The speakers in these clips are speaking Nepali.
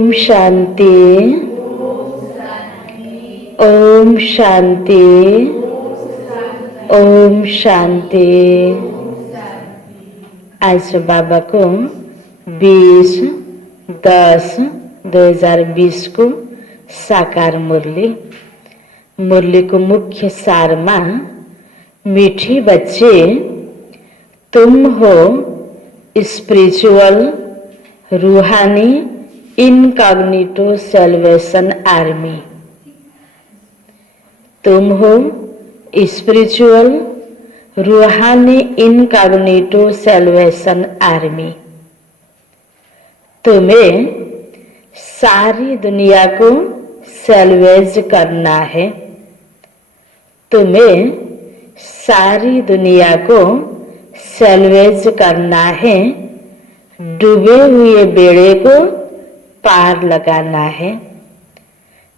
ओम शांति। ओम शांति। ओम शांति। आज बाबा को 20/10/2020 को साकार मुरली को मुख्य सार में मीठी बच्चे तुम हो स्पिरिचुअल रूहानी इनकॉग्निटो सैल्वेशन आर्मी। तुम हो स्पिरिचुअल रूहानी इनकॉग्निटो सैल्वेशन आर्मी। तुम्हें सारी दुनिया को सैल्वेज करना है। तुम्हें सारी दुनिया को सैल्वेज करना है। डूबे हुए बेड़े को पार लगाना है।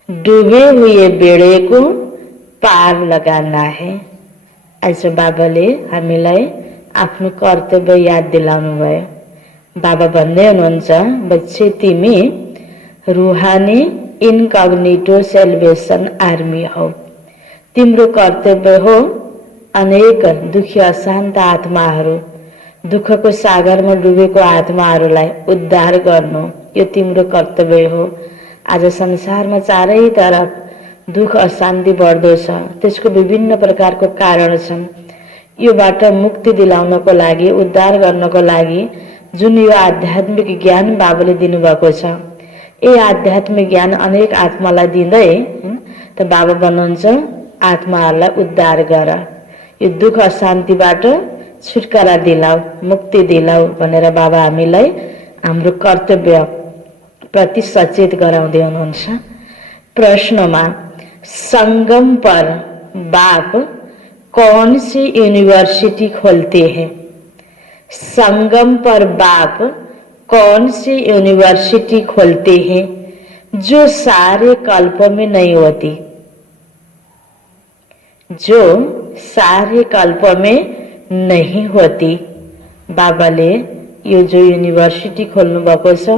डूबे हुए बेड़े को पार लगाना है। आज बाबाले हामीलाई आफ्नो कर्तव्य याद दिलाउनु भयो। बाबा भन्दै हुनुहुन्छ, बच्चे तिमी रूहानी इनकॉग्निटो सैल्वेशन आर्मी हो। तिम्रो कर्तव्य हो अनेक दुखी अशान्त आत्माहरू, दुःखको सागरमा डुबेको आत्माहरूलाई उद्धार गर्नु, यो तिम्रो कर्तव्य हो। आज संसारमा चारैतर्फ दुःख अशान्ति बढ्दो छ, त्यसको विभिन्न प्रकारको कारण छन्। योबाट मुक्ति दिलाउनको लागि, उद्धार गर्नको लागि जुन यो आध्यात्मिक ज्ञान बाबाले दिनुभएको छ, यही आध्यात्मिक ज्ञान अनेक आत्मालाई दिँदै त बाबा भन्नुहुन्छ आत्माहरूलाई उद्धार गर, यो दुःख अशान्तिबाट छुटकारा दिलाऊ, मुक्ति दिलाऊ भनेर बाबा हामीलाई हाम्रो कर्तव्य प्रति सचेत गराउँदै हुनुहुन्छ। प्रश्नमा संगम पर बाप कौन सी यूनिवर्सिटी खोलते हैं? संगम पर बाप कौन सी यूनिवर्सिटी खोलते हैं जो सारे कल्प में नहीं होती? जो सारे कल्प में नहीं होती। बाबाले यो जो यूनिवर्सिटी खोल्नु भएको छ,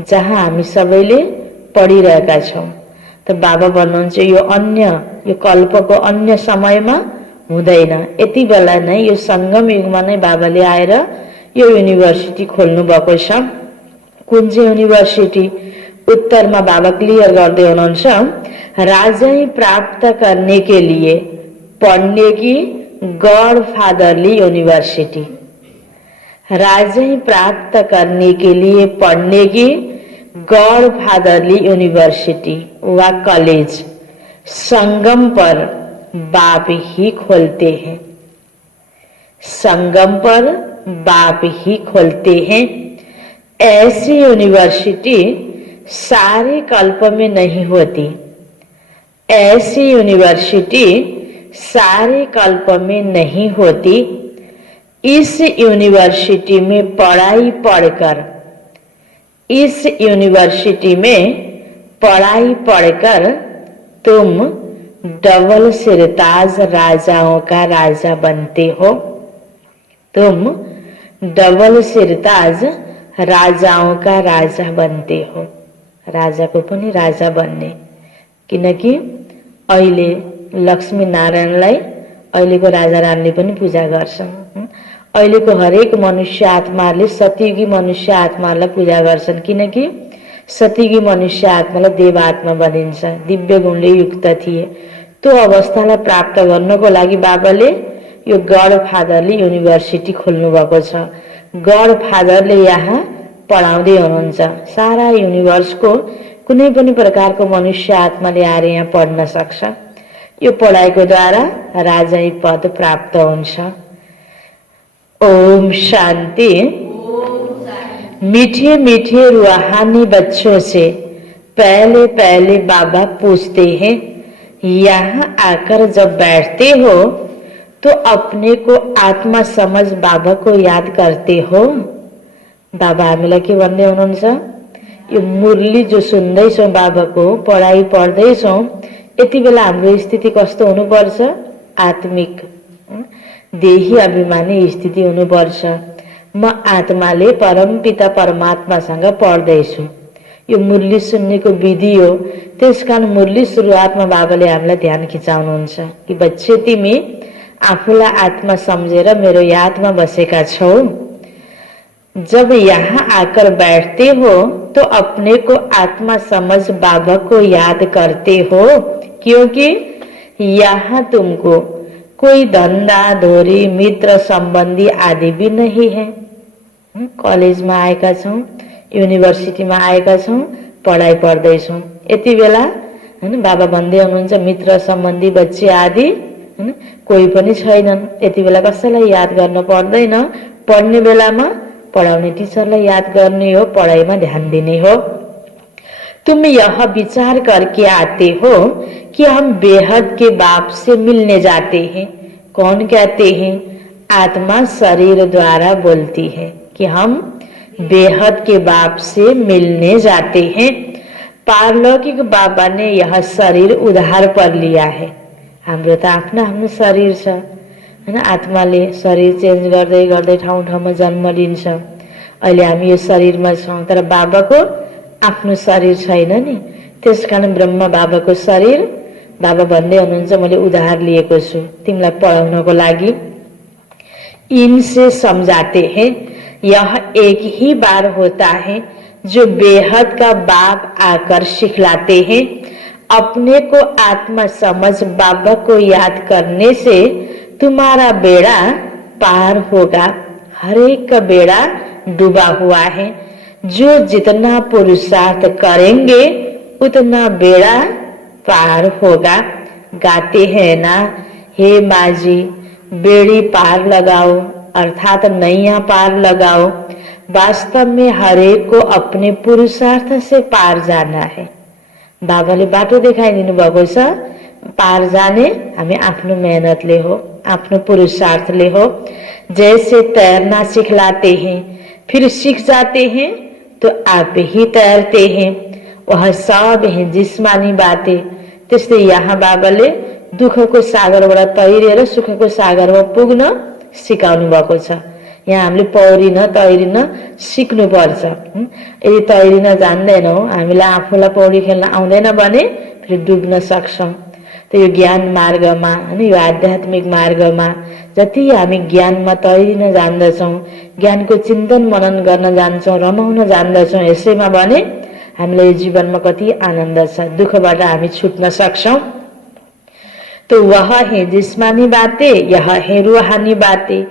जहाँ हामी सबैले पढिरहेका छौं, त बाबा भन्नुहुन्छ यो कल्पको अन्य समयमा हुँदैन। यति बेला नै यो संगम युगमा नै बाबाले आएर यो यूनिवर्सिटी खोल्नु भएको छ। कुन चाहिँ यूनिवर्सिटी? उत्तरमा बाबा क्लियर गर्दै हुनुहुन्छ, राजाई प्राप्त करने के लिए पढ़ने की गॉड फादरली यूनिवर्सिटी। राजाई प्राप्त करने के लिए पढ़ने की गॉड फादरली यूनिवर्सिटी व कॉलेज संगम पर बाप ही खोलते हैं। संगम पर बाप ही खोलते हैं। ऐसी यूनिवर्सिटी सारे कल्प में नहीं होती। ऐसी यूनिवर्सिटी सारे कल्प में नहीं होती। इस यूनिवर्सिटी में पढ़ाई पढ़कर, इस यूनिवर्सिटी में पढ़ाई पढ़कर तुम डबल सिरताज राजाओं का राजा बनते हो। तुम डबल सिरताज राजाओं का राजा बनते हो। राजाको पनि राजा बन्ने, किनकि अहिले लक्ष्मी नारायणलाई अहिलेको राजा रानीले पनि पूजा गर्छन्। अहिलेको हरेक मनुष्य आत्माहरूले सतयुगी मनुष्य आत्माहरूलाई पूजा गर्छन्, किनकि सतयुगी मनुष्य आत्मालाई देव आत्मा भनिन्छ। दिव्य गुणले युक्त थिए। त्यो अवस्थालाई प्राप्त गर्नको लागि बाबाले यो गॉड फादरले यूनिवर्सिटी खोल्नु भएको छ। गॉड फादरले यहाँ पढाउँदै हुनुहुन्छ। सारा युनिभर्सको कुनै पनि प्रकारको मनुष्य आत्माले आएर यहाँ पढ्न सक्छ। यो पढाइको द्वारा राजाई पद प्राप्त हुन्छ। ओम शांति। मीठे मीठे रूहानी बच्चों से पहले पहले बाबा पूछते हैं, यहाँ आकर जब बैठते हो तो अपने को आत्मा समझ बाबा को याद करते हो? बाबा हामीलाई के भन्दै हुनुहुन्छ, यो मुरली जो सुन्दैछौँ, बाबाको पढाइ पढ्दैछौँ, यति बेला हाम्रो स्थिति कस्तो हुनुपर्छ? आत्मिक देही अभिमानी स्थिति हुनुपर्छ। म आत्माले परमपिता परमात्मासँग पढ्दैछु। यो मुरली सुन्नेको विधि हो। त्यसकारण मुरली सुरुवातमा बाबाले हामीलाई ध्यान खिचाउनुहुन्छ कि बच्चे तिमी आफूलाई आत्मा सम्झेर मेरो यादमा बसेका छौ। जब यहाँ आकर बैठते हो तो अपने को आत्मा समझ बाबा को याद करते हो, क्योंकि यहाँ तुमको कोई धंधा धोरी मित्र संबंधी आदि भी नहीं है। कलेजमा आएका छौँ, युनिभर्सिटीमा आएका छौँ, पढाइ पढ्दैछौँ। यति बेला हैन बाबा भन्दै हुनुहुन्छ मित्र सम्बन्धी बच्चे आदि हैन कोही पनि छैनन्। यति बेला कसैलाई याद गर्न पर्दैन। पढ्ने बेलामा पढाउने टिचरलाई याद गर्ने हो, पढाइमा ध्यान दिने हो। तुम यह विचार करके आते हो कि हम बेहद के बाप से मिलने जाते हैं। कौन कहते हैं? आत्मा शरीर द्वारा बोलती है कि हम बेहद के बाप से मिलने जाते हैं। पारलौकिक बाबा ने यह शरीर उधार पर लिया है। हाम्रो त आफ्नो शरीर छ हैन। आत्माले शरीर चेन्ज गर्दै गर्दै ठाउँ ठाउँमा जन्म लिन्छ। अहिले हामी यो शरीरमा छौँ, तर बाबाको आफ्नो शरीर छैन नि। त्यसकारण ब्रह्म बाबाको शरीर बाबा भन्दै हुनुहुन्छ मैले उधार लिएको छु तिमीलाई पढाउनको लागि। इनसे समझाते हैं यह एक ही बार होता है जो बेहद का बाप आकर सिखलाते हैं। अपने को आत्मा समझ बाबा को याद करने से तुम्हारा बेड़ा पार होगा। हर एक का बेड़ा डूबा हुआ है। जो जितना पुरुषार्थ करेंगे उतना बेड़ा पार होगा। गाते हैं ना, हे माँ जी बेड़ी पार लगाओ, अर्थात नैया पार लगाओ। वास्तव में हर एक को अपने पुरुषार्थ से पार जाना है। बाबाले बाटो देखाइदिनु भएको छ। पार जाने हामी आफ्नो मेहनतले हो, आफ्नो पुरुषार्थले हो। जैसे तैरना सिखलाते हैं फिर सीख जाते हैं तो आप ही तैरते हैं। वह सब हैं जिस्मानी बातें। त्यस्तै यहाँ बाबाले दुःखको सागरबाट तैरेर सुखको सागरमा पुग्न सिकाउनु भएको छ। यहाँ हामीले पौडिन तैरिन सिक्नुपर्छ। यदि तैरिन जान्दैनौँ, हामीलाई आफूलाई पौडी खेल्न आउँदैन भने फेरि डुब्न सक्छौँ। त यो ज्ञान मार्गमा हैन, यो आध्यात्मिक मार्गमा जति हामी ज्ञानमा तैरिन जान्दछौँ, ज्ञानको चिन्तन मनन गर्न जान्छौँ, रमाउन जान्दछौँ, यसैमा भने हामीलाई जीवनमा कति आनन्द छ, दुःखबाट हामी छुट्न सक्छौँ। तो वह है जिस्मानी बातें, यह है रूहानी बातें।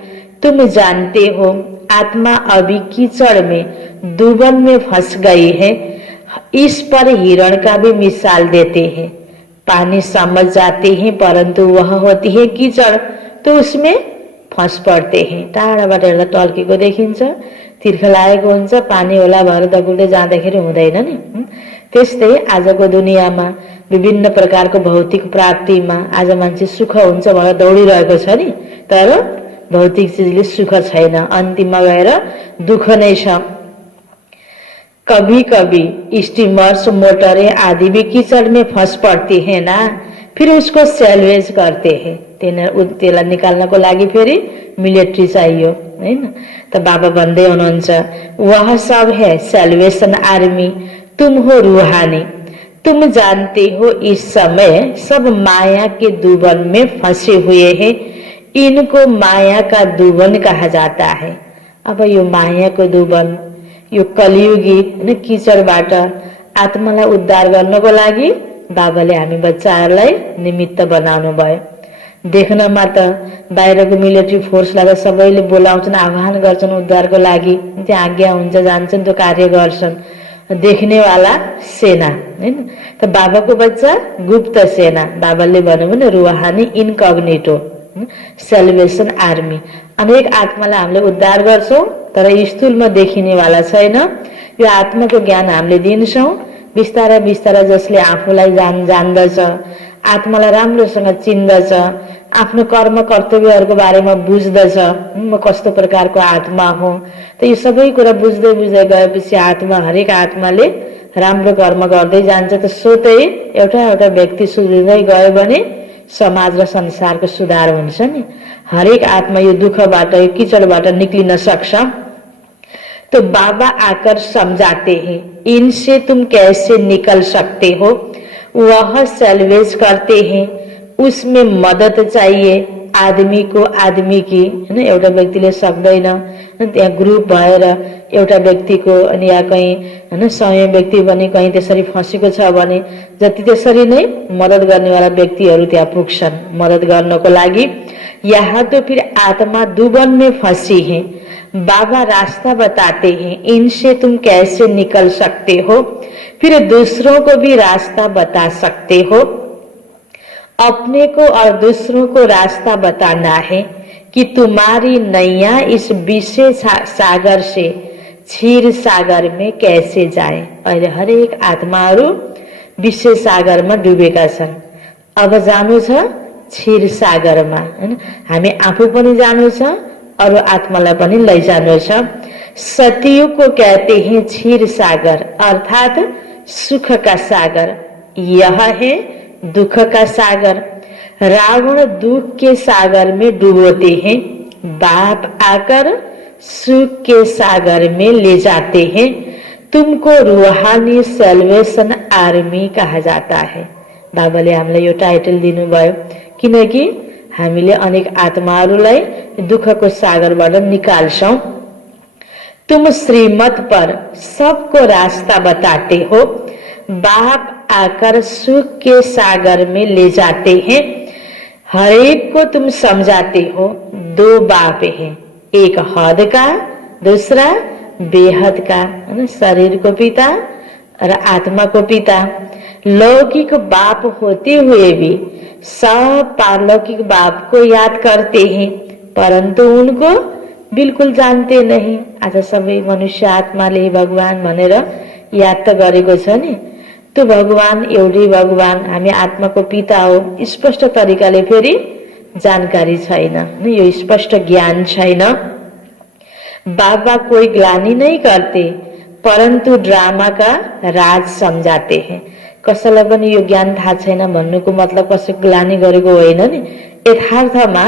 तुम जानते हो आत्मा अभी कीचड़ में डूबन में फंस गई है। इस पर हिरण का भी मिसाल देते हैं। पानी समझ जाते हैं परंतु वह होती है कीचड़, तो उसमें फंस पड़ते हैं। टाढाबाट हेर्दा टल्केको देखिन्छ, तिर्खा लागेको हुन्छ, पानी होला भएर दगुल्दै जाँदाखेरि हुँदैन नि। त्यस्तै आजको दुनियाँमा विभिन्न प्रकारको भौतिक प्राप्तिमा आज मान्छे सुख हुन्छ भनेर दौडिरहेको छ नि, तर भौतिक चिजले सुख छैन, अन्तिममा गएर दुःख नै छ। कभी कभी स्टीमर्स मोटरें आदि भी कीचड़ में फंस पड़ती है ना, फिर उसको सैल्वेज करते हैं। त्यसलाई निकाल्नको लागि फेरि मिलिट्री चाहियो हैन। त बाबा भन्दै हुनुहुन्छ वह सब है सैल्वेशन आर्मी, तुम हो रूहानी। तुम जानते हो इस समय सब माया के दुबन में फंसे हुए हैं। इनको माया का दुबन कहा जाता है। अब यो मायाको दुबन, यो कलियुगी हैन कीचडबाट आत्मालाई उद्धार गर्नको लागि बाबाले हामी बच्चाहरूलाई निमित्त बनाउनु भयो। देख्नमा त बाहिरको मिलिट्री फोर्सलाई त सबैले बोलाउँछन्, आह्वान गर्छन् उद्धारको लागि, त्यहाँ आज्ञा हुन्छ, जान्छन्, त्यो कार्य गर्छन्। देख्नेवाला सेना हैन। त बाबाको बच्चा गुप्त सेना, बाबाले भन्नुभयो नि रूहानी इनकग्निटो सेल्वेसन आर्मी। अनेक आत्मालाई हामीले उद्धार गर्छौं तर स्थूलमा देखिनेवाला छैन। यो आत्माको ज्ञान हामीले दिन्छौं बिस्तारै बिस्तारै। जसले आफूलाई जान्दछ, आत्मालाई राम्रोसँग चिन्दछ, आफ्नो कर्म कर्तव्यहरूको बारेमा बुझ्दछ, म कस्तो प्रकारको आत्मा हो, त यो सबै कुरा बुझ्दै बुझ्दै गएपछि आत्मा, हरेक आत्माले राम्रो कर्म गर्दै जान्छ। त सोतै एउटा एउटा व्यक्ति सुध्रिँदै गयो भने समाज र संसारको सुधार हुन्छ नि। हरेक आत्मा यो दुःखबाट, यो किचडबाट निक्लिन सक्छ। तो बाबा आकर समझाते हैं इनसे तुम कैसे निकल सकते हो। वह सैल्वेज करते हैं, उसमें मद्दत चाहिए आदमी को आदमी की हैन। एउटा व्यक्तिले सक्दैन, त्यहाँ ग्रुप भएर एउटा व्यक्तिको अनि या कहीँ हैन सय व्यक्ति भने कहीँ त्यसरी फँसेको छ भने जति त्यसरी नै मद्दत गर्नेवाला व्यक्तिहरू त्यहाँ पुग्छन् मद्दत गर्नको लागि। यहाँ तो फिर आत्मा दुबन में फंसी है, बाबा रास्ता बताते हैं, इनसे तुम कैसे निकल सकते हो। फिर दूसरों को भी रास्ता बता सकते हो। अपने को और दूसरों को रास्ता बताना है कि तुम्हारी नैया इस विषय सागर से क्षीर सागर में कैसे जाए। अहिले हरेक आत्माहरू विषय सागरमा डुबेका छन्। अब जानु छ क्षीर सागरमा हैन। हामी आफू पनि जानु छ, अरू आत्मालाई पनि लैजानु छ। सतयुग को कहते हैं क्षीर सागर, अर्थात सुख का सागर। यह है दुख का सागर। रावण दुख के सागर में डूबोते हैं, बाप आकर सुख के सागर में ले जाते हैं। तुमको रूहानी सेल्वेशन आर्मी कहा जाता है। बाबाले हामीलाई यो टाइटल दिनुभयो किनकि हामीले अनेक आत्माहरूलाई दुखको सागरबाट निकाल्छौं। तुम श्रीमत पर सबको रास्ता बताते हो, बाप आकर सुख के सागर में ले जाते हैं। हर एक को तुम समझाते हो। दो बाप हैं, एक हद का, दूसरा बेहद का, शरीर को पिता और आत्मा को पिता। लौकिक बाप होते हुए भी सब पारलौकिक बाप को याद करते हैं, परंतु उनको बिल्कुल जानते नहीं। आज सबै मनुष्य आत्माले भगवान भनेर याद त गरेको छ नि, त्यो भगवान एउटै भगवान हामी आत्माको पिता हो स्पष्ट तरिकाले फेरि जानकारी छैन, यो स्पष्ट ज्ञान छैन। बाबा कोई ग्लानी नहीं करते परंतु ड्रामा का राज समझाते हैं। कसैलाई पनि यो ज्ञान थाहा छैन भन्नुको मतलब कसैको ग्लानी गरेको होइन नि। यथार्थमा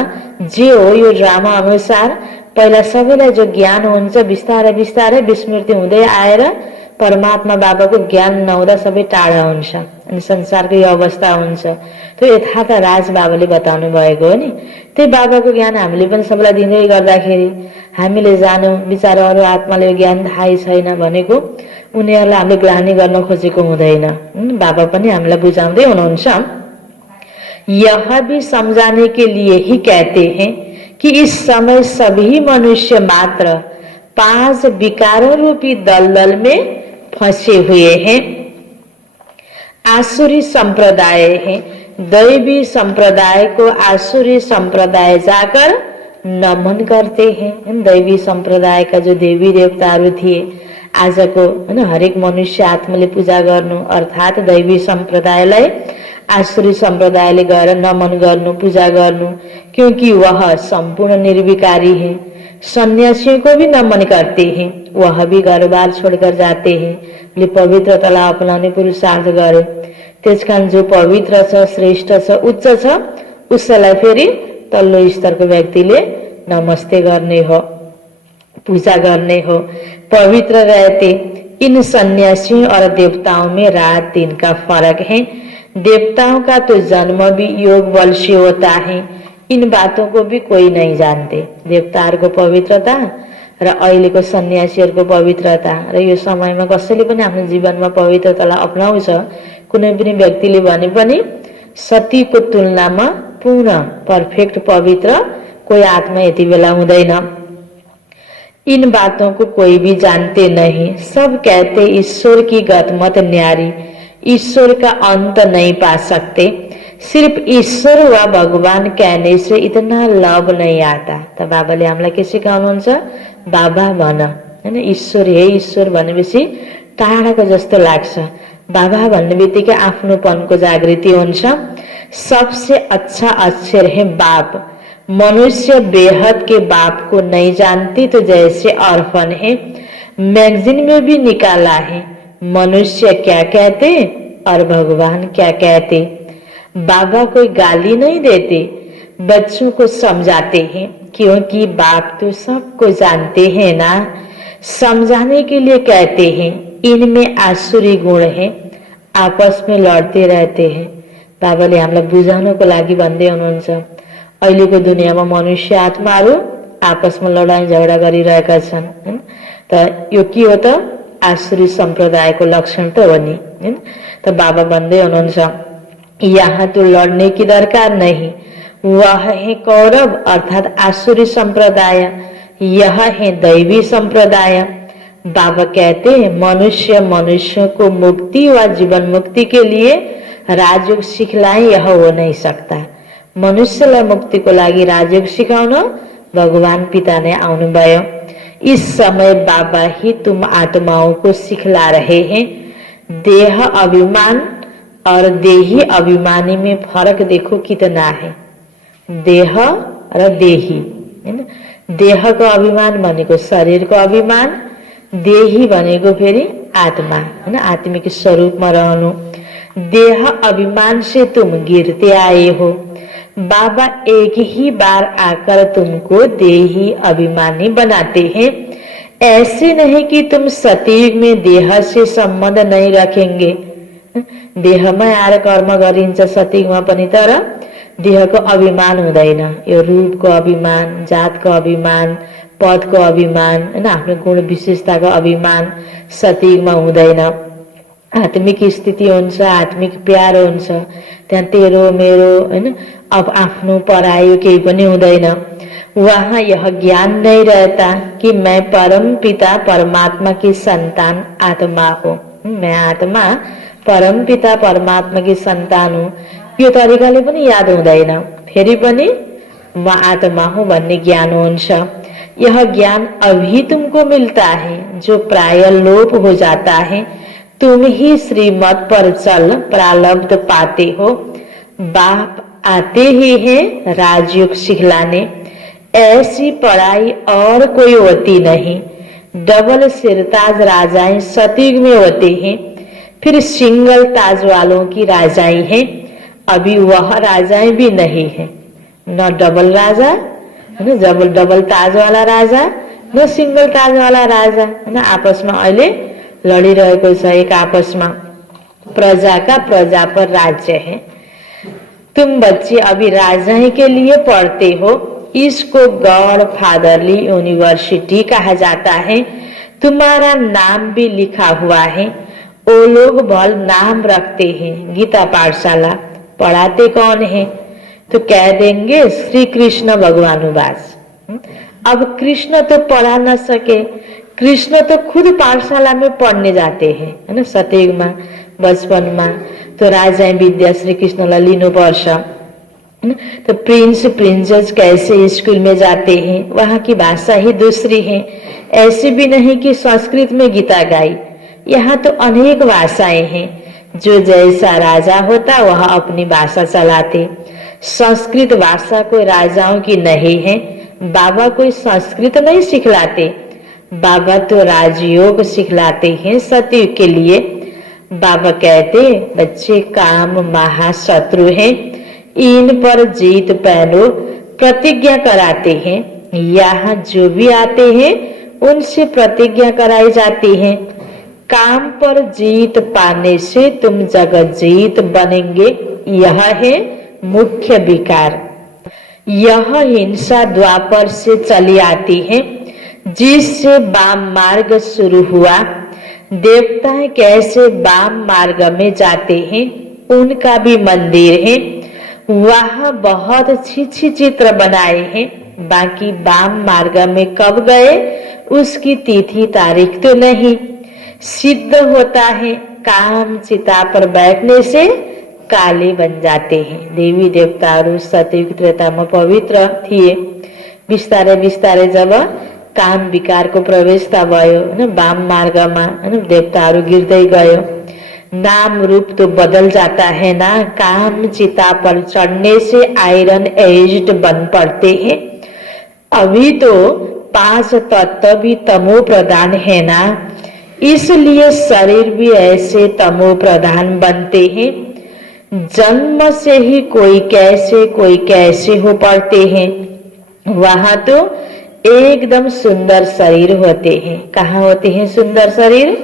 जे हो यो ड्रामा अनुसार पहिला सबैलाई जो ज्ञान हुन्छ बिस्तारै बिस्तारै विस्मृति हुँदै आएर परमात्मा बाबाको ज्ञान नहुँदा सबै टाढा हुन्छ अनि संसारको यो अवस्था हुन्छ। त्यो यथार्थ राज बाबाले बताउनु भएको हो नि। त्यही बाबाको ज्ञान हामीले पनि सबैलाई दिँदै गर्दाखेरि हामीले जानु बिचारा अरू आत्माले यो ज्ञान थाहै छैन भनेको उनीहरूलाई हामीले ग्लानी गर्न खोजेको हुँदैन। बाबा पनि हामीलाई बुझाउँदै हुनुहुन्छ। यह भी समझाने के लिए ही कहते हैं कि इस समय सभी मनुष्य मात्र 5 विकारों रूपी दलदल में फंसे हुए हैं। आसुरी संप्रदाय है, दैवी संप्रदाय को आसुरी संप्रदाय जाकर नमन करते हैं। दैवी संप्रदाय का जो देवी देवताहरू थिए आजको हैन हरेक मनुष्य आत्माले पूजा गर्नु अर्थात दैवी संप्रदायलाई आसुरी संप्रदायले गएर नमन गर्नु पूजा गर्नु, क्योंकि वह संपूर्ण निर्विकारी है। सन्यासियों को भी नमन करते हैं, वह भी घर बार छोड़कर जाते हैं। पवित्रतालाई अपनाउने पुरुषार्थ गरे त्यसकारण जो पवित्र छ श्रेष्ठ छ उच्च छ उसैलाई फेरि तल्लो स्तरको व्यक्तिले नमस्ते गर्ने हो पूजा करने हो। पवित्र रहते। इन सन्यासियों और देवताओं में रात दिन का फर्क है। देवताओं का तो जन्म भी योग बल से होता है, इन बातों को भी कोई नहीं जानते। देवताहरूको पवित्रता र अहिलेको सन्यासीहरूको पवित्रता र यो समयमा कसैले पनि आफ्नो जीवनमा पवित्रतालाई अपनाउँछ कुनै पनि व्यक्तिले भने पनि सतीको तुलनामा पूर्ण परफेक्ट पवित्र कोई आत्मा यति बेला हुँदैन। इन बातों को कोई भी जानते नहीं। सब कहते ईश्वर की गत मत न्यारी, ईश्वर का अंत नहीं पा सकते। सिर्फ ईश्वर वा भगवान कहने से इतना लाभ नहीं आता। त बाबाले हामीलाई के सिकाउनुहुन्छ? बाबा भन हैन, ईश्वर हे ईश्वर भनेपछि टाढाको जस्तो लाग्छ। बाबा भन्ने बित्तिकै आफ्नोपनको जागृति हुन्छ। सबसे अच्छा अक्षर है बाप। मनुष्य बेहद के बाप को नहीं जानती तो जैसे ऑर्फन है। मैगजीन में भी निकाला है मनुष्य क्या कहते और भगवान क्या कहते। बाबा कोई गाली नहीं देते, बच्चों को समझाते हैं, क्योंकि बाप तो सबको जानते हैं ना। समझाने के लिए कहते हैं, इनमें आसुरी गुण है, आपस में लड्दै रहते हैं। बाबाले हामीलाई बुझाउनको लागि भन्दै हुनुहुन्छ अहिलेको दुनियाँमा मनुष्य आत्माहरू आपसमा लडाईँ झगडा गरिरहेका छन् हैन। त यो के हो त? आसुरी सम्प्रदायको लक्षण त हो नि हैन। त बाबा भन्दै हुनुहुन्छ यहाँ तो लड़ने की दरकार नहीं, वह है कौरव अर्थात आसुरी संप्रदाय, यह है दैवी संप्रदाय। बाबा कहते हैं मनुष्य को मुक्ति व जीवन मुक्ति के लिए राजयोग सिखलाए, यह हो नहीं सकता। मनुष्यलाई मुक्तिको लागि राजयोग सिकाउन भगवान पिता ने आउनुभयो। इस समय बाबा ही तुम आत्माओं को सिखला रहे हैं। देह अभिमान और देही अभिमानी में फरक देखो कितना है। देह र देही हैन। देहको अभिमान भनेको शरीरको अभिमान, देही भनेको फेरि आत्मा हैन, आत्मिक स्वरूपमा रहनु। देह अभिमान से तुम गिरते आए हो। बाबा एक ही बार आकर तुमको देही अभिमानी बनाते हैं। ऐसे नहीं कि तुम सतयुग में देह से संबंध नहीं रखेंगे। देहमा आएर कर्म गरिन्छ सतयुगमा पनि, तर देहको अभिमान हुँदैन। यो रूपको अभिमान, जातको अभिमान, पदको अभिमान हैन, आफ्नो गुण विशेषताको अभिमान सतयुगमा हुँदैन। आत्मिक स्थिति हुन्छ, आत्मिक प्यार हुन्छ, त्यहाँ तेरो मेरो हैन, अब आफ्नो परायो केही पनि हुँदैन। वहाँ यह ज्ञान नहीं रहता कि मैं परम पिता परमात्मा की संतान आत्मा हो। मैं आत्मा परम पिता परमात्मा की संतान हूँ, यो तरिकाले पनि याद हुँदैन। फेरि पनि म आत्मा हूँ भन्ने ज्ञान हुन्छ। यह ज्ञान अभी तुमको मिलता है, जो प्राय लोप हो जाता है। तुम ही श्रीमत पर चल प्रारब्ध पाते हो। बाप आते ही हैं राजयोग सिखलाने। ऐसी पढ़ाई और कोई होती नहीं। डबल सिरताज राजाएं सतयुग में होते हैं, फिर सिंगल ताज वालों की राजाएं हैं। अभी वह राजाएं भी नहीं है, न डबल राजा है, डबल ताज वाला राजा, न सिंगल ताज वाला राजा है। आपस में अहिले लडिरहेको छ एक आपसमा। प्रजा का प्रजा पर राज्य है। तुम बच्चे अभी राजाएं के लिए पढ़ते हो। इसको गॉड फादरली यूनिवर्सिटी कहा जाता है। तुम्हारा नाम भी लिखा हुआ है। वो लोग भल नाम रखते हैं, गीता पाठशाला। पढ़ाते कौन है? तो कह देंगे श्री कृष्ण भगवानुवास। अब कृष्ण तो पढ़ा न सके, कृष्ण तो खुद पाठशाला में पढ़ने जाते हैं है ना, सतयुग में बचपन में। तो राजाएं विद्या श्री कृष्णलाई लिनुपर्छ। तो प्रिंस प्रिंसेस कैसे स्कूल में जाते हैं, वहाँ की भाषा ही दूसरी है। ऐसे भी नहीं कि संस्कृत में गीता गाई, यहाँ तो अनेक भाषाएं हैं। जो जैसा राजा होता वह अपनी भाषा चलाते। संस्कृत भाषा कोई राजाओं की नहीं है। बाबा कोई संस्कृत नहीं सिखलाते, बाबा तो राजयोग सिखलाते हैं सतयुग के लिए। बाबा कहते बच्चे काम महाशत्रु हैं, इन पर जीत पहनो, प्रतिज्ञा कराते हैं। यहाँ जो भी आते हैं उनसे प्रतिज्ञा कराई जाती है। काम पर जीत पाने से तुम जगत जीत बनेंगे, यह है मुख्य विकार। यह हिंसा द्वापर से चली आती है, जिससे वाम मार्ग शुरू हुआ। देवता कैसे वाम मार्ग में जाते हैं, उनका भी मंदिर है। वहाँ बहुत अच्छी चित्र बनाए हैं। बाकी वाम मार्ग में कब गए उसकी तिथि तारीख तो नहीं। सिद्ध होता है काम चिता पर बैठने से काले बन जाते हैं। देवी देवताहरू सतयुग त्रेतामा पवित्र थिए। बिस्तारै बिस्तारै जब काम विकारको प्रवेशता भयो हैन, वाम मार्गमा हैन, देवताहरू गिर्दै गयो। नाम रूप तो बदल जाता है ना। काम चिता पर चढ़ने से आयरन एज्ड बन पड़ते हैं। अभी तो 5 तत्व भी तमो प्रधान है ना, इसलिए शरीर भी ऐसे तमो प्रधान बनते हैं। जन्म से ही कोई कैसे हो पड़ते हैं। वहां तो एकदम सुंदर शरीर होते हैं। कहाँ होते हैं सुंदर शरीर?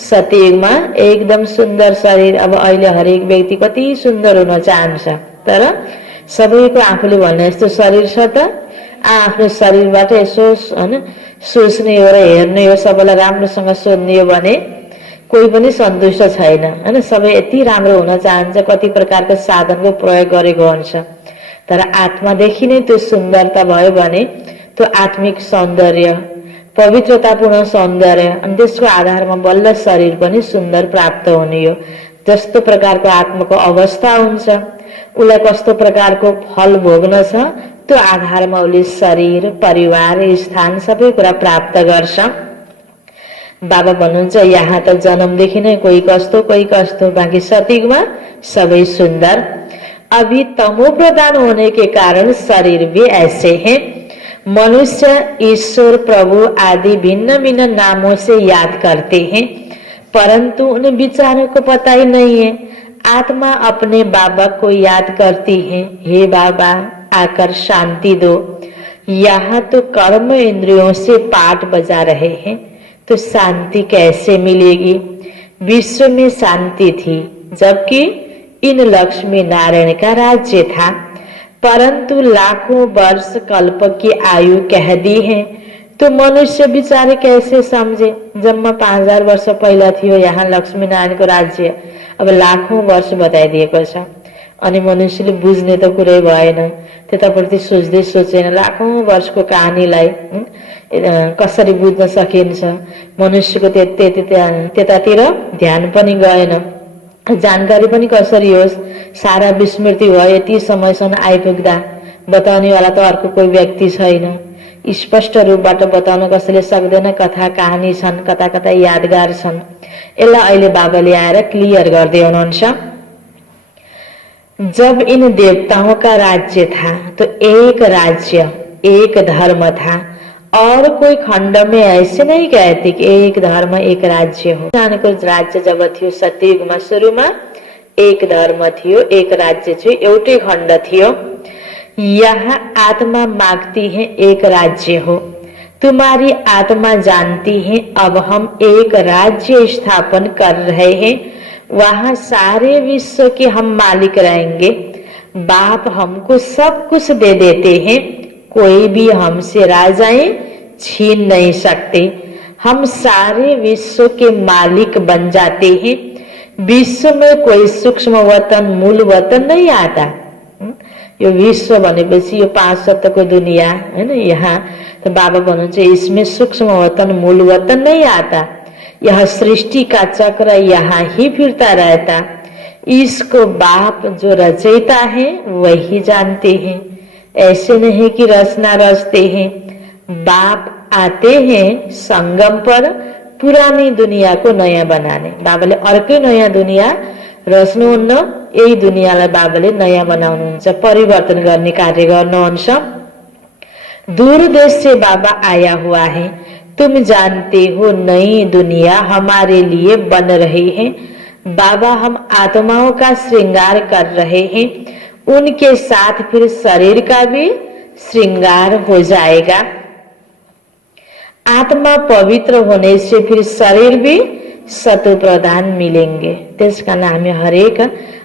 सतयुगमा एकदम सुन्दर शरीर। अब अहिले हरेक व्यक्ति कति सुन्दर हुन चाहन्छ, तर सबैको आफूले भन्ने जस्तो शरीर छ त? आफ्नो शरीरबाट यसो हैन सोच्ने हो र हेर्ने हो, सबैलाई राम्रोसँग सोध्ने हो भने कोही पनि सन्तुष्ट छैन हैन। सबै यति राम्रो हुन चाहन्छ, कति प्रकारको साधनको प्रयोग गरेको हुन्छ, तर आत्मादेखि नै त्यो सुन्दरता भयो भने त्यो आत्मिक सौन्दर्य, पवित्रतापूर्ण सौन्दर्य, अनि त्यसको आधारमा बल्ल शरीर पनि सुन्दर प्राप्त हुने हो। जस्तो प्रकारको आत्माको अवस्था हुन्छ, उसलाई कस्तो प्रकारको फल भोग्न छ, त्यो आधारमा उसले शरीर, परिवार, स्थान सबै कुरा प्राप्त गर्छ। बाबा भन्नुहुन्छ यहाँ त जन्मदेखि नै कोही कस्तो कोही कस्तो, बाँकी सतयुगमा सबै सुन्दर। अभी तमो प्रधान होने के कारण शरीर भी ऐसे हैं। मनुष्य ईश्वर, प्रभु आदि भिन्न भिन्न नामों से याद करते हैं, परंतु उन विचारों को पता ही नहीं है। आत्मा अपने बाबा को याद करती है, हे बाबा आकर शांति दो। यहाँ तो कर्म इंद्रियों से पाठ बजा रहे हैं, तो शांति कैसे मिलेगी? विश्व में शांति थी जबकि इन लक्ष्मी नारायण का राज्य था, परंतु लाखों वर्ष कल्प की आयु कह दी है, तो मनुष्य बिचारे कैसे समझे? जम्मा 5000 वर्ष पहिला थियो यहाँ लक्ष्मी नारायणको राज्य, अब लाखौं वर्ष बताइदिएको छ। अनि मनुष्यले बुझ्ने त कुरै भएन, त्यताप्रति सोच्दै सोचेन। लाखौं वर्षको कहानीलाई कसरी बुझ्न सकिन्छ? मनुष्यको त्यतातिर ध्यान पनि गएन, जानकारी पनि कसरी होस्? सारा विस्मृति भयो। यति समयसम्म आइपुग्दा बताउने वाला त अर्को कोही व्यक्ति छैन। स्पष्ट रूपबाट बताउन कसैले सक्दैन। कथा कहानी छन्, कता कता यादगार छन्। यसलाई अहिले बाबाले आएर क्लियर गर्दै हुनुहुन्छ। जब इन देवताओं का राज्य था तो एक राज्य, एक धर्म था, और कोई खण्ड में ऐसे नहीं कहते कि एक धर्म एक राज्य हो। को राज्य जब थियो सतयुगमा सुरुमा एक धर्म थियो, एक राज्य थियो, एउटै खण्ड थियो। यहाँ आत्मा मांगती है एक राज्य हो, तुम्हारी आत्मा जानती है अब हम एक राज्य स्थापन कर रहे हैं, वहां सारे विश्व के हम मालिक रहेंगे। बाप हमको सब कुछ दे देते हैं, कोई भी हमसे राजाएं छीन नहीं सकते। हम सारे विश्व के मालिक बन जाते हैं। विश्व में कोई सूक्ष्म वतन, मूल वतन नहीं आता। यो विश्व भनेपछि यो 5 सत्तको दुनिया हैन। यहाँ तो बाबा भन्नुहुन्छ इसमें सूक्ष्म वतन, मूल वतन नहीं आता। यह सृष्टि का चक्र यहाँ ही फिरता रहता। इसको बाप जो रचयिता है वही जानते हैं। ऐसे नहीं कि रचना रचते हैं। बाप आते हैं संगम पर पुरानी दुनिया को नयाँ बनाने। बाबाले अर्कै नयाँ दुनिया रच्नुहुन्न, यही दुनियालाई बाबाले नयाँ बनाउनुहुन्छ, परिवर्तन गर्ने कार्य गर्नुहुन्छ। दूर देश से बाबा आया हुआ है, तुम जानते हो नई दुनिया हमारे लिए बन रही है। बाबा हम आत्माओं का श्रृंगार कर रहे हैं, उनके साथ फिर शरीर का भी श्रृंगार हो जाएगा। आत्मा पवित्र होने से फिर शरीर भी सतो प्रधान मिलेंगे। त्यस कारण हामी हरेक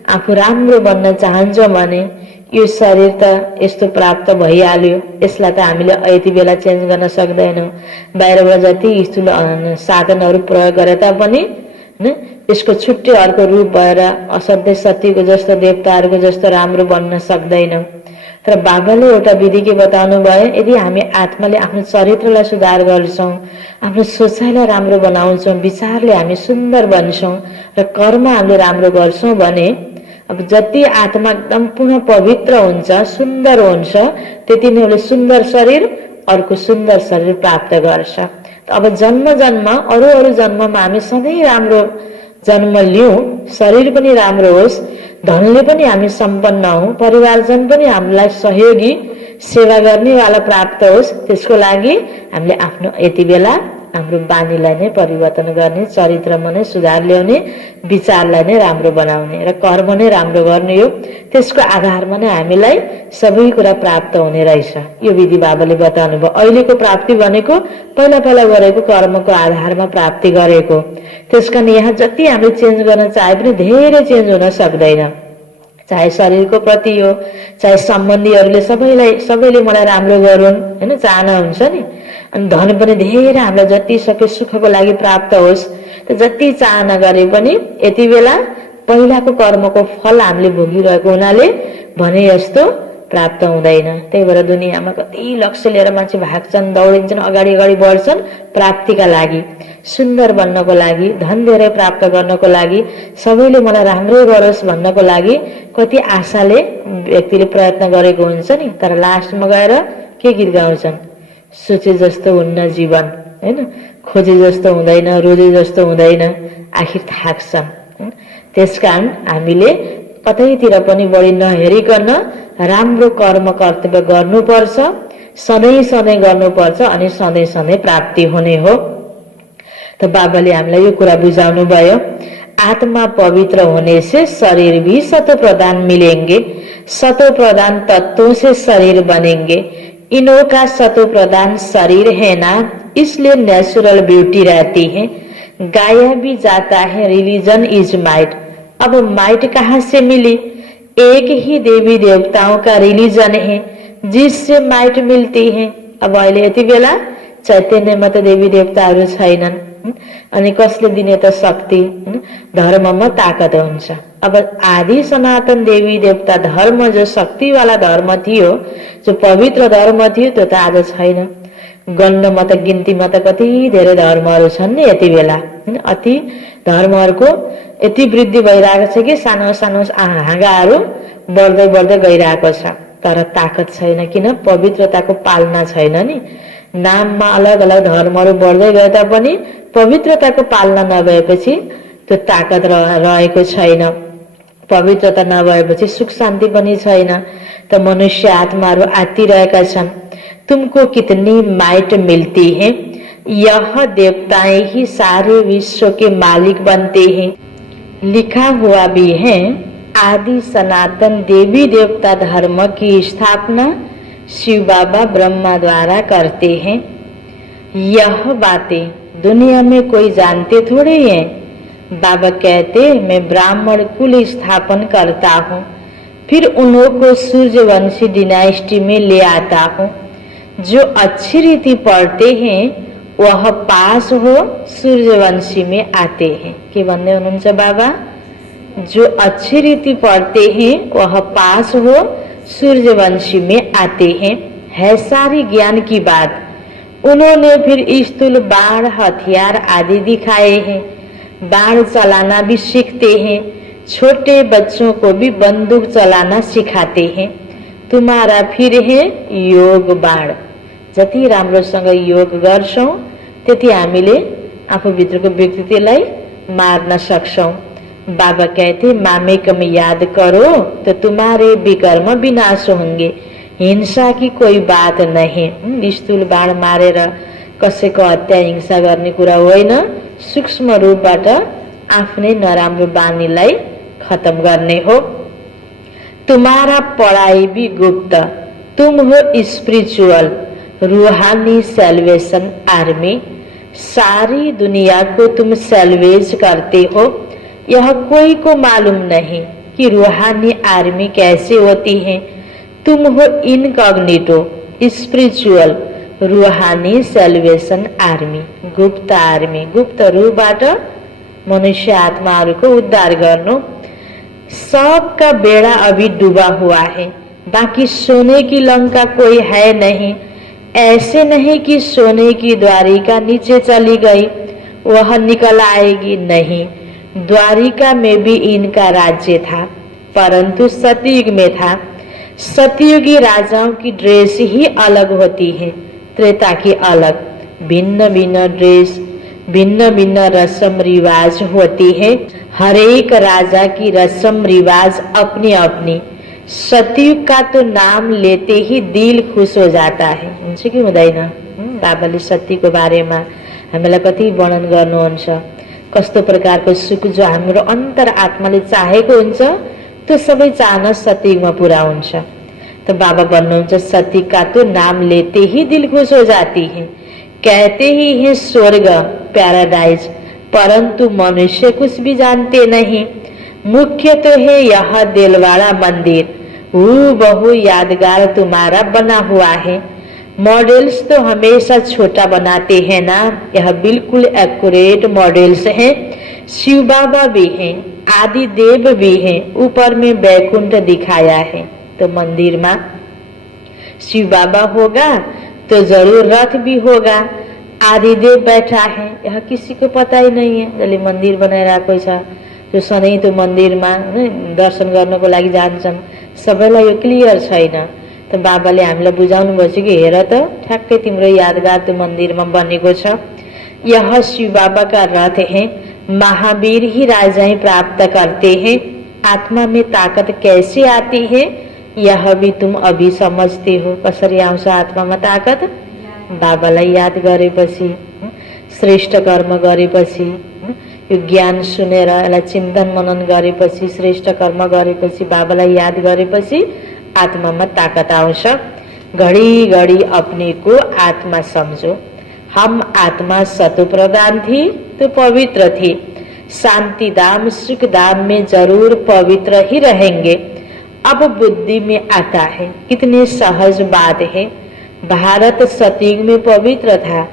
आफू राम्रो बन्न चाहन्छौँ भने यो शरीर त यस्तो प्राप्त भइहाल्यो, यसलाई त हामीले यति बेला चेन्ज गर्न सक्दैनौँ। बाहिरबाट जति स्थूल साधनहरू प्रयोग गरे तापनि यसको छुट्टै अर्को रूप भएर असाध्यै सत्यको जस्तो, देवताहरूको जस्तो राम्रो बन्न सक्दैनौँ। तर बाबाले एउटा विधि के बताउनु भयो, यदि हामी आत्माले आफ्नो चरित्रलाई सुधार गर्छौँ, आफ्नो सोचाइलाई राम्रो बनाउँछौँ, विचारले हामी सुन्दर बन्छौँ र कर्म हामीले राम्रो गर्छौँ भने अब जति आत्मा एकदम पुनः पवित्र हुन्छ, सुन्दर हुन्छ, त्यति नै उसले सुन्दर शरीर, अर्को सुन्दर शरीर प्राप्त गर्छ। अब जन्म जन्म अरू जन्ममा हामी सधैँ राम्रो जन्म लिउँ, शरीर पनि राम्रो होस्, धनले पनि हामी सम्पन्न हौं, परिवारजन पनि हामीलाई सहयोगी सेवा गर्ने वाला प्राप्त होस्, त्यसको लागि हामीले आफ्नो यति बेला हाम्रो बानीलाई नै परिवर्तन गर्ने, चरित्रमा नै सुधार ल्याउने, विचारलाई नै राम्रो बनाउने र कर्म नै राम्रो गर्ने हो। त्यसको आधारमा नै हामीलाई सबै कुरा प्राप्त हुने रहेछ। यो विधि बाबाले बताउनु भयो। अहिलेको प्राप्ति भनेको पहिला पहिला गरेको कर्मको आधारमा प्राप्ति गरेको। त्यसकारण यहाँ जति हामीले चेन्ज गर्न चाहे पनि धेरै चेन्ज हुन सक्दैन। चाहे शरीरको प्रति हो, चाहे सम्बन्धीहरूले सबैले मलाई राम्रो गरून् हैन, चाहना हुन्छ नि। अनि धन पनि धेरै हामीलाई जति सक्यो सुखको लागि प्राप्त होस्, त जति चाहना गरे पनि यति बेला पहिलाको कर्मको फल हामीले भोगिरहेको हुनाले भने जस्तो प्राप्त हुँदैन। त्यही भएर दुनियाँमा कति लक्ष्य लिएर मान्छे भाग्छन्, दौडिन्छन्, अगाडि अगाडि बढ्छन् प्राप्तिका लागि, सुन्दर बन्नको लागि, धन धेरै प्राप्त गर्नको लागि, सबैले मलाई राम्रै गरोस् भन्नको लागि कति आशाले व्यक्तिले प्रयत्न गरेको हुन्छ नि। तर लास्टमा गएर के गीत गाउँछन्? सोचे जस्तो हुन्न जीवन हैन, खोजे जस्तो हुँदैन, रोजे जस्तो हुँदैन, आखिर थाक्छन्। त्यसकारण हामीले कतैतिर पनि बढी नहेरिकन राम्रो कर्म कर्तव्य गर्नुपर्छ, सधैँ सधैँ गर्नुपर्छ, अनि सधैँ सधैँ प्राप्ति हुने हो। त बाबाले हामीलाई यो कुरा बुझाउनु भयो। आत्मा पवित्र होने से शरीर भी सतो प्रदान मिलेंगे, सतो प्रदान तत्वों से शरीर बनेंगे। इनों का सतो प्रदान शरीर है ना, इसलिए नेचुरल ब्यूटी रहती है। गाया भी जाता है रिलीजन इज माइट। अब माइट कहाँ से मिली? एक ही देवी देवताओं का रिलीजन है जिससे माइट मिलती है। अब अहिले यति बेला चैतन्यमा त देवी देवताहरू छैनन्, अनि कसले दिने त शक्ति? धर्ममा ताकत हुन्छ। अब आदि सनातन देवी देवता धर्म जो शक्तिवाला धर्म थियो, जो पवित्र धर्म थियो, त्यो त आज छैन। गण्डमा त गिन्तीमा त कति धेरै धर्महरू छन् नि यति बेला। अति धर्महरूको यति वृद्धि भइरहेको छ कि सानो सानो हाँगाहरू बढ्दै बढ्दै गइरहेको छ, तर ताकत छैन। किन? पवित्रताको पालना छैन नि। नाममा अलग अलग धर्महरू बढ्दै गए तापनि पवित्रताको पालना नभएपछि त्यो ताकत रहेको छैन। पवित्रता नभएपछि सुख शान्ति पनि छैन। त मनुष्य आत्माहरू आत्तिरहेका छन्। तुमको कितनी माइट मिलती है, यह देवताएं ही सारे विश्व के मालिक बनते हैं। लिखा हुआ भी है, आदि सनातन देवी देवता धर्म की स्थापना शिव बाबा ब्रह्मा द्वारा करते हैं। यह बातें दुनिया में कोई जानते थोड़े हैं। बाबा कहते, मैं ब्राह्मण कुल स्थापन करता हूँ, फिर उन्हों को सूर्यवंशी डिनाइस्टी में ले आता हूँ। जो अच्छी रीति पढ़ते हैं वह पास हो सूर्यवंशी में आते हैं। के भन्ने हुनुहुन्छ बाबा? जो अच्छी रीति पढ़ते हैं वह पास हो सूर्यवंशी में आते हैं। है सारी ज्ञान की बात। उन्होंने फिर स्थूल बाण हथियार आदि दिखाए हैं। बाण चलाना भी सीखते हैं। छोटे बच्चों को भी बंदूक चलाना सिखाते हैं। तुम्हारा फिर है योग बाण। जति राम्रोसँग योग गर्छौं त्यति हामीले आफूभित्रको व्यक्तित्वलाई मार्न सक्छौं। बाबा कहते, मामेकम याद करो तो तुम्हारे विकर्म विनाश होंगे। हिंसा की कोई बात नहीं। स्थूल बाण मारेर कसैको हत्या हिंसा गर्ने कुरा होइन। सूक्ष्म रूपबाट आफ्नै नराम्रो बानीलाई खत्म गर्ने हो। तुम्हारा पढ़ाई भी गुप्त। तुम हो स्पिरिचुअल रूहानी सेल्वेशन आर्मी। सारी दुनिया को तुम सेल्वेज करते हो। यह कोई को मालूम नहीं कि रूहानी आर्मी कैसे होती है। तुम हो इनकॉग्निटो स्पिरिचुअल रूहानी सेल्वेशन आर्मी। गुप्त आर्मी, गुप्त रूपबाट मनुष्य आत्माहरूको उद्धार गर्नु। सबका बेड़ा अभी डूबा हुआ है, बाकी सोने की लंका कोई है नहीं। ऐसे नहीं कि सोने की द्वारिका नीचे चली गई, वह निकल आएगी, नहीं। द्वारिका में भी इनका राज्य था, परंतु सतयुग में था। सतयुगी राजाओं की ड्रेस ही अलग होती है, त्रेता की अलग। भिन्न भिन्न ड्रेस, भिन्न भिन्न रस्म रिवाज होती है। हर एक राजा की रस्म रिवाज अपनी अपनी। सतयुग का तो नाम लेते ही दिल खुश हो जाता है। हुन्छ कि हुँदैन? बाबाले सत्यको बारेमा हामीलाई कति वर्णन गर्नुहुन्छ, कस्तो प्रकारको सुख जो हाम्रो अन्तर आत्माले चाहेको हुन्छ त्यो सबै चाहना सतयुगमा पुरा हुन्छ। तो बाबा भन्नुहुन्छ सतयुग का तो नाम लेते ही दिल खुश हो जाती है, कहते ही है स्वर्ग पैराडाइज, परंतु मनुष्य कुछ भी जानते नहीं। मुख्य तो है यह दिलवाड़ा मंदिर, हूबहू यादगार तुम्हारा बना हुआ है। मॉडल्स तो हमेशा छोटा बनाते हैं ना, यह बिल्कुल एक्यूरेट मॉडल्स हैं। शिव बाबा भी हैं, आदि देव भी हैं, ऊपर में बैकुंठ दिखाया है। तो मंदिर में शिव बाबा होगा तो जरूर रथ भी होगा, आदि देव बैठा है, यह किसी को पता ही नहीं है। जसले मंदिर बनाइरहेको छ, जो सधैँ त्यो मन्दिरमा दर्शन गर्नको लागि जान्छन्, सबैलाई यो क्लियर छैन। तो बाबाले हामीलाई बुझाउनु भयो कि हेर त ठ्याक्कै तिम्रो यादगार त्यो मन्दिरमा बनेको छ। यह शिव बाबा का रथ है, महावीर ही राजाएं प्राप्त करते हैं। आत्मा में ताकत कैसे आती है यह भी तुम अभी समझते हो। कसरी आउँछ आत्मामा ताकत? बाबालाई याद गरेपछि, श्रेष्ठ कर्म गरेपछि, यो ज्ञान सुनेर यसलाई चिन्तन मनन गरेपछि, श्रेष्ठ कर्म गरेपछि, बाबालाई याद गरेपछि आत्मामा ताकत आउँछ। घड़ी घड़ी अपने को आत्मा समझो। हम आत्मा सतो प्रधान थी तो पवित्र थी, शांति धाम सुख धाम में जरूर पवित्र ही रहेंगे। अब बुद्धि में आता है, कितनी सहज बात है। भारत सतयुग में पवित्र था,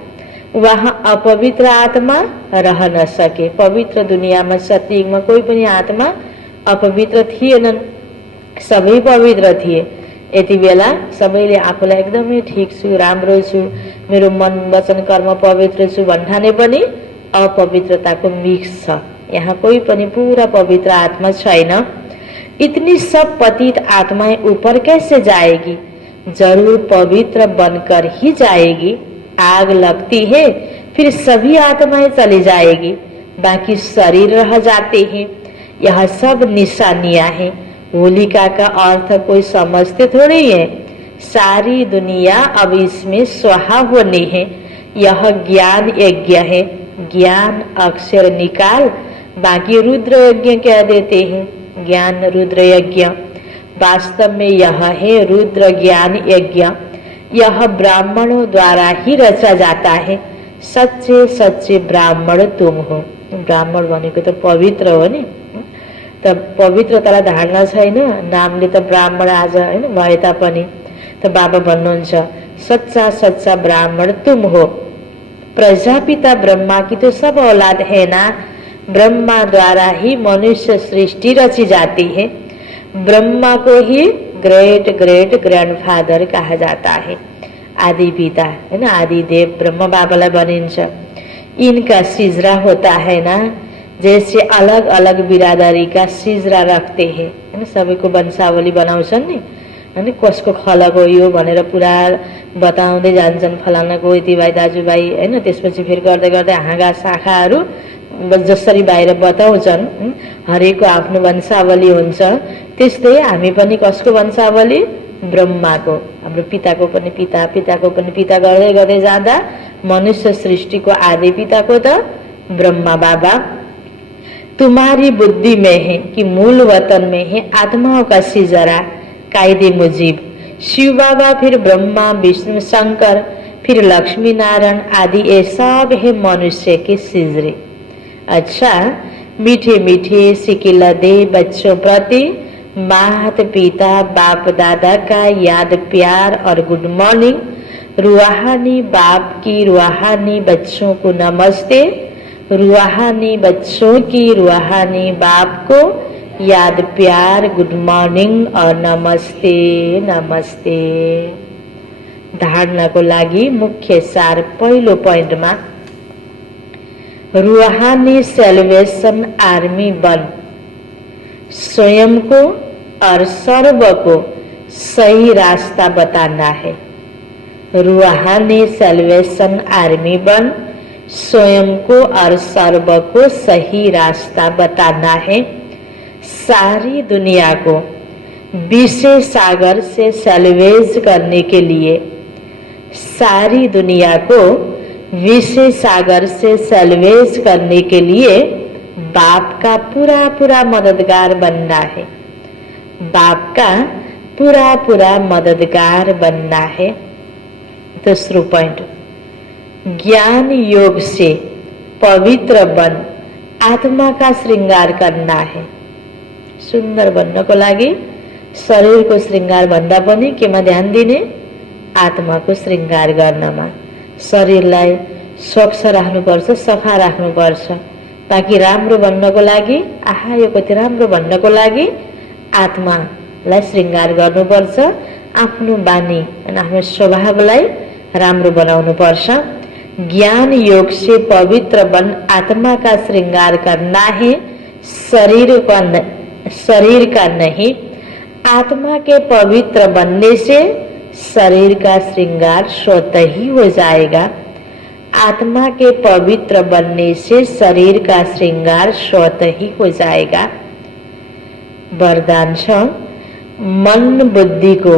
वहाँ अपवित्र आत्मा रह न सके। पवित्र दुनिया में सतयुग में कोई पनि आत्मा अपवित्र थिएनन्, सबै पवित्र थिए। यति बेला सबैले आफूलाई एकदमै ठीक छु, राम्रो छु, मेरो मन वचन कर्म पवित्र छु भन्ठाने पनि अपवित्रताको मिक्स छ। यहाँ कोही पनि पूरा पवित्र आत्मा छैन। इतनी सब पतित आत्माएं ऊपर कैसे जाएगी? जरूर पवित्र बनकर ही जाएगी। आग लगती है फिर सभी आत्माएं चली जाएगी, बाकी शरीर रह जाते हैं। यह सब निशानियां हैं। होलिका का अर्थ कोई समझते थोड़ी है। सारी दुनिया अब इसमें स्वाहा होनी है। यह ज्ञान यज्ञ है। ज्ञान अक्षर निकाल, बाकी रुद्र यज्ञ कह देते हैं। ज्ञान रुद्र यज्ञ, वास्तव में यह है रुद्र ज्ञान यज्ञ। यह ब्राह्मणों द्वारा ही रचा जाता है। सच्चे सच्चे ब्राह्मण तुम हो। ब्राह्मण भनेको त पवित्र हो नि, त पवित्रतालाई धार्न छैन, नामले त ब्राह्मण आज हैन भए तापनि। त बाबा भन्नुहुन्छ सच्चा सच्चा ब्राह्मण तुम हो। प्रजापिता ब्रह्मा की तो सब औलाद है ना। ब्रह्मा द्वारा ही मनुष्य सृष्टि रची जाती है। ब्रह्मा को ही ग्रेट ग्रेट ग्रैंडफादर कहा जाता है। आदि पिता है ना, आदि देव ब्रह्मा बाबालाई भनिन्छ। इनका सिजरा होता है ना, जैसे अलग अलग बिरादरी का सिजरा रखते हैं हैन, सबैको वंशावली बनाउँछन् नि हैन, कसको खलक हो यो भनेर पुरा बताउँदै जान्छन्, फलानाको यति भाइ दाजुभाइ हैन। त्यसपछि फेरि गर्दै गर्दै हाँगा शाखाहरू जसरी बाहिर बताउँछन्, हरेकको आफ्नो वंशावली हुन्छ। त्यस्तै हामी पनि कसको वंशावली? ब्रह्माको। हाम्रो पिताको पनि पिता, पिताको पनि पिता गर्दै गर्दै जाँदा मनुष्य सृष्टिको आदि पिताको त ब्रह्मा बाबा। तुम्हारी बुद्धि में है कि मूल वतन में है आत्माओं का सिजरा कायदे मुजीब। शिव बाबा, फिर ब्रह्मा, विष्णु, शंकर, फिर लक्ष्मी नारायण आदि ये सब है मनुष्य के सिजरे। अच्छा, मीठे मीठे सिकिला दे बच्चों प्रति माता पिता बाप दादा का याद प्यार और गुड मॉर्निंग। रूहानी बाप की रूहानी बच्चों को नमस्ते। रूहानी बच्चों की रूहानी बाप को याद प्यार गुड मॉर्निंग और नमस्ते नमस्ते। धारणा को लागि मुख्य सार पहिलो पोइन्टमा रूहानी सेलिब्रेशन आर्मी बन। स्वयं को और सर्व को सही रास्ता बताना है। रूहानी सेलिब्रेशन आर्मी बन, स्वयं को और सर्व को सही रास्ता बताना है। सारी दुनिया को विषय सागर से सैल्वेज करने के लिए, सारी दुनिया को विषय सागर से सैल्वेज करने के लिए बाप का पूरा पूरा मददगार बनना है। बाप का पूरा पूरा मददगार बनना है। दूसरा पॉइंट, ज्ञान योग से पवित्र बन आत्मा का श्रृंगार करना है। सुंदर बन्नको लागि शरीरको श्रृंगार भन्दा पनि केमा ध्यान दिने? आत्माको श्रृंगार गर्नमा। शरीरलाई स्वच्छ राख्नुपर्छ, सफा राख्नुपर्छ, ताकि राम्रो बन्नको लागि, आहा यो कति राम्रो भन्नको लागि आत्मालाई श्रृंगार गर्नुपर्छ। आफ्नो बानी अनि आफ्नो स्वभावलाई राम्रो बनाउनु पर्छ। ज्ञान योग से पवित्र बन आत्मा का श्रृंगार करना है, शरीर का नहीं। आत्मा के पवित्र बनने से शरीर का श्रृंगार स्वतः ही हो जाएगा। आत्मा के पवित्र बनने से शरीर का श्रृंगार स्वतः ही हो जाएगा। वरदान छ, मन बुद्धि को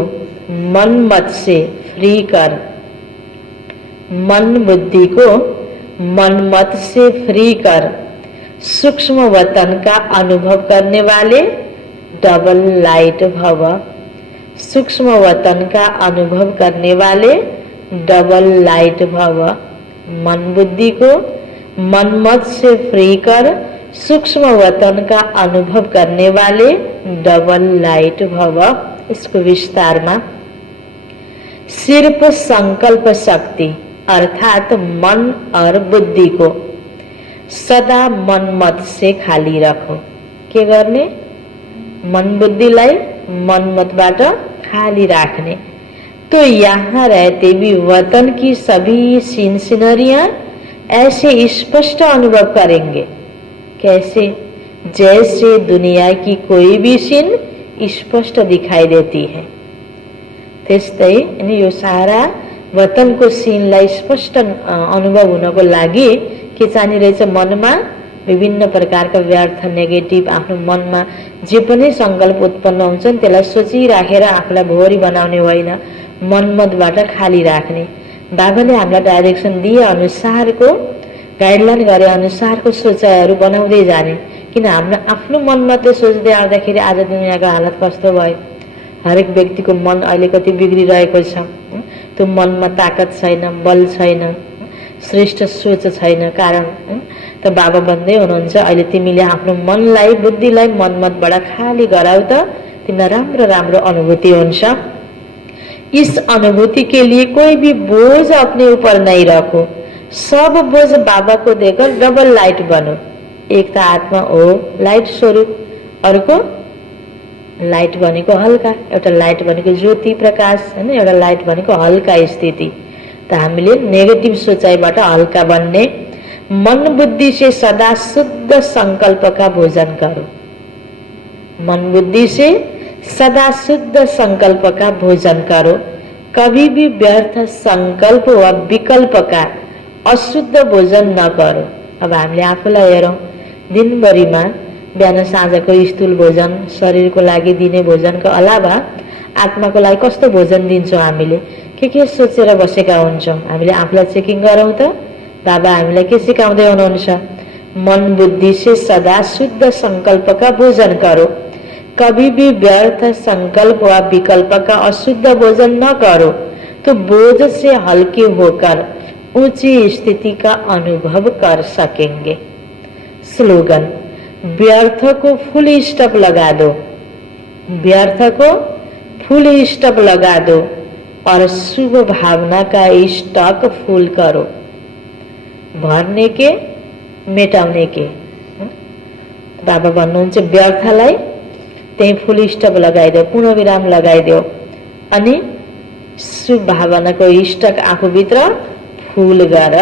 मन मत से फ्री कर। मन बुद्धि को मन मत से फ्री कर। सूक्ष्म वतन का अनुभव करने वाले डबल लाइट भव। सूक्ष्म वतन का अनुभव करने वाले डबल लाइट भव। मन बुद्धि को मन मत से फ्री कर। सूक्ष्म वतन का अनुभव करने वाले डबल लाइट भव। इसको विस्तार में, सिर्फ संकल्प शक्ति अर्थात मन और बुद्धि को सदा मन मत से खाली रखो। के गर्ने? मन बुद्धिलाई मन मतबाट खाली राख्ने। तो यहाँ रहते भी वतन की सभी सीन सिनरियां ऐसे स्पष्ट अनुभव करेंगे। कैसे? जैसे दुनिया की कोई भी सीन स्पष्ट दिखाई देती है। त्यस्तै अनि यो सारा वतनको सीनलाई स्पष्ट अनुभव हुनको लागि के चाहिने रहेछ? मनमा विभिन्न प्रकारका व्यर्थ नेगेटिभ आफ्नो मनमा जे पनि संकल्प उत्पन्न हुन्छन् त्यसलाई सोचिराखेर आफूलाई भोरी बनाउने होइन, मनमतबाट खाली राख्ने। बाबाले हामीलाई डाइरेक्सन दिए अनुसारको, गाइडलाइन गरे अनुसारको सोचाइहरू बनाउँदै जाने। किन हाम्रो आफ्नो मनमतले सोच्दै आउँदाखेरि आज दुनियाँको हालत कस्तो भयो? हरेक व्यक्तिको मन अहिले कति बिग्रिरहेको छ। त्यो मनमा ताकत छैन, बल छैन, श्रेष्ठ सोच छैन। कारण त बाबा भन्दै हुनुहुन्छ, अहिले तिमीले आफ्नो मनलाई बुद्धिलाई मनमतबाट खाली गराउ त तिमीलाई राम्रो राम्रो अनुभूति हुन्छ। इस अनुभूति के लिए कोई भी बोझ अपने ऊपर नहीं रखो। सब बोझ बाबा को देकर डबल लाइट बनो। एक त आत्मा हो लाइट स्वरूप, अर्को लाइट भनेको हल्का, एउटा लाइट भनेको ज्योति प्रकाश हैन, एउटा लाइट भनेको हल्का स्थिति। त हामीले नेगेटिभ सोचाइबाट हल्का बन्ने। मन बुद्धि से सदा शुद्ध संकल्प का भोजन करो। मन बुद्धि से सदा शुद्ध संकल्प का भोजन करो। कभी भी व्यर्थ संकल्प व विकल्प का अशुद्ध भोजन न करो। अब हामीले आफूलाई हेरौँ, दिनभरिमा बिहान साँझको स्थूल भोजन शरीरको लागि दिने भोजनको अलावा आत्माको लागि कस्तो भोजन दिन्छौँ? हामीले के सोचेर बसेका हुन्छौँ? हामीले आफूलाई चेकिङ गरौँ त। बाबा हामीलाई के सिकाउँदै हुनुहुन्छ? मन बुद्धि से सदा शुद्ध संकल्प का भोजन करो। कभी भी व्यर्थ संकल्प व विकल्प का अशुद्ध भोजन न करो, तो बोझ से हल्के होकर ऊंची स्थिति का अनुभव कर सकेंगे। स्लोगन, व्यर्थ को फुल स्टॉप लगा दो। व्यर्थ को फुल स्टॉप लगा दो और शुभ भावना का स्टॉक फुल करो। भर्ने के मेटाउने के। बाबा भन्नुहुन्छ व्यर्थलाई त्यही फुल स्टप लगाइदेऊ, पूर्ण विराम लगाइदेऊ अनि शुभ भावनाको स्टक आफूभित्र फुल गर।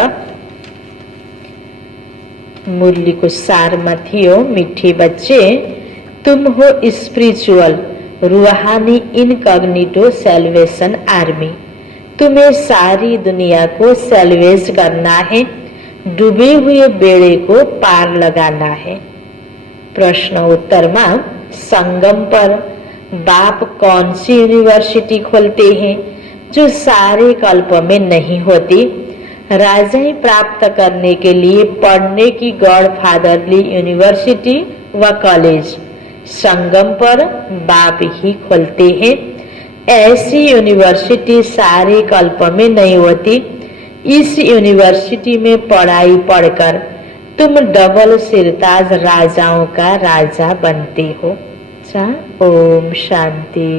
मुरलीको सारमा थियो, मिठे बच्चे तुम हो स्पिरिचुअल रूहानी इनकॉग्निटो सैल्वेशन आर्मी। तुम्हें सारी दुनिया को सैल्वेज करना है, डूबे हुए बेड़े को पार लगाना है। प्रश्न उत्तर में संगम पर बाप कौन सी यूनिवर्सिटी खोलते हैं जो सारे कल्प में नहीं होती? राजाई प्राप्त करने के लिए पढ़ने की गॉड फादरली यूनिवर्सिटी व कॉलेज संगम पर बाप ही खोलते हैं। ऐसी यूनिवर्सिटी सारे कल्प में नहीं होती। इस यूनिवर्सिटी में पढ़ाई पढ़कर तुम डबल सिरताज राजाओं का राजा बनते हो। ओम शांति।